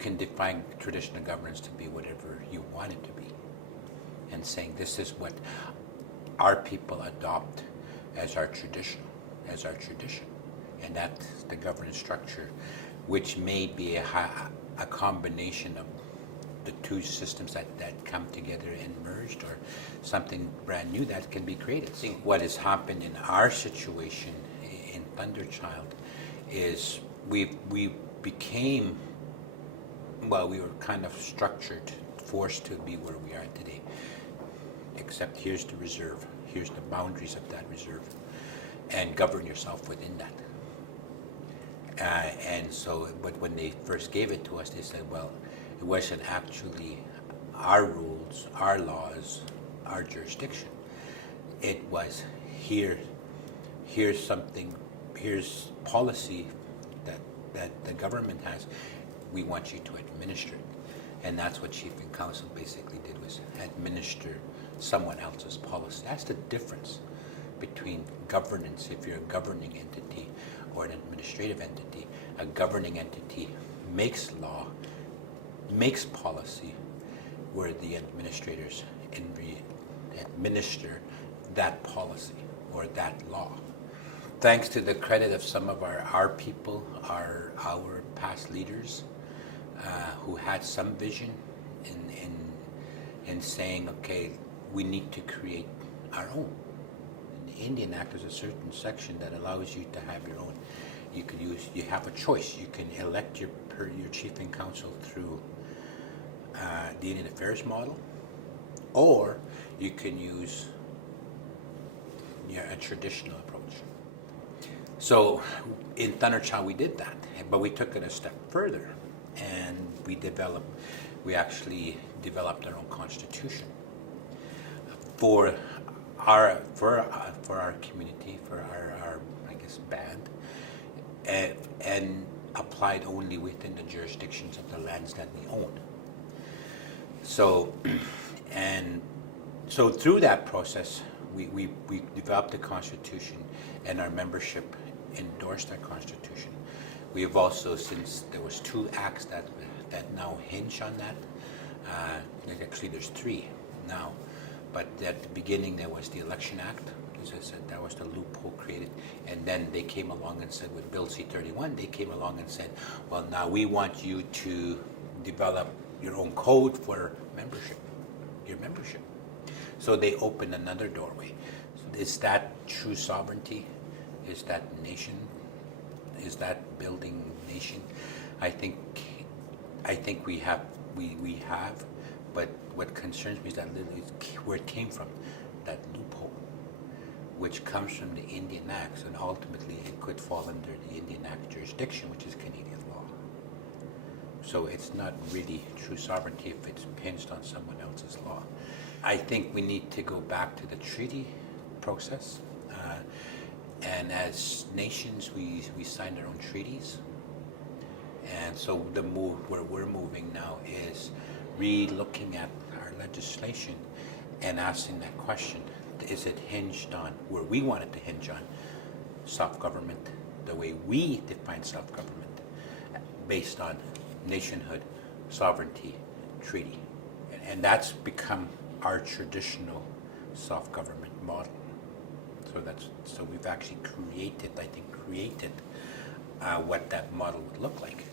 can define traditional governance to be whatever you want it to be, and saying this is what our people adopt as our tradition, and that's the governance structure, which may be a combination of the two systems that come together and merged, or something brand new that can be created. I think what has happened in our situation in ThunderChild is we became, well, we were kind of structured, forced to be where we are today. Except here's the reserve, here's the boundaries of that reserve, and govern yourself within that. And so, but when they first gave it to us, they said, well, it wasn't actually our rules, our laws, our jurisdiction. It was here's something, here's policy that the government has. We want you to administer it. And that's what Chief and Council basically did, was administer someone else's policy. That's the difference between governance. If you're a governing entity or an administrative entity, a governing entity makes law, makes policy, where the administrators administer that policy or that law. Thanks to the credit of some of our people, our past leaders, who had some vision in saying, okay, we need to create our own. In the Indian Act, there's a certain section that allows you to have your own. You have a choice. You can elect your chief and council through the Indian Affairs model, or you can use a traditional approach. So in ThunderChild we did that, but we took it a step further, and we actually developed our own constitution for our community, for our I guess band, and applied only within the jurisdictions of the lands that we own. So through that process, we developed the constitution, and our membership endorsed our constitution. We have also, since there was 2 acts that now hinge on that, actually there's 3 now, but at the beginning there was the Election Act. As I said, that was the loophole created, and then they came along and said, with Bill C-31, they came along and said, well, now we want you to develop your own code for your membership. So they opened another doorway. So is that true sovereignty? Is that nation? Is that building nation? I think we have, but what concerns me is that where it came from, that loophole, which comes from the Indian Acts, and ultimately it could fall under the Indian Act jurisdiction, which is Canadian law. So it's not really true sovereignty if it's hinged on someone else's law. I think we need to go back to the treaty process. And as nations, we signed our own treaties. And so the move where we're moving now is re-looking at our legislation and asking that question. Is it hinged on where we want it to hinge on? Self-government, the way we define self-government, based on nationhood, sovereignty, treaty. And that's become our traditional self-government model. So we've actually created what that model would look like.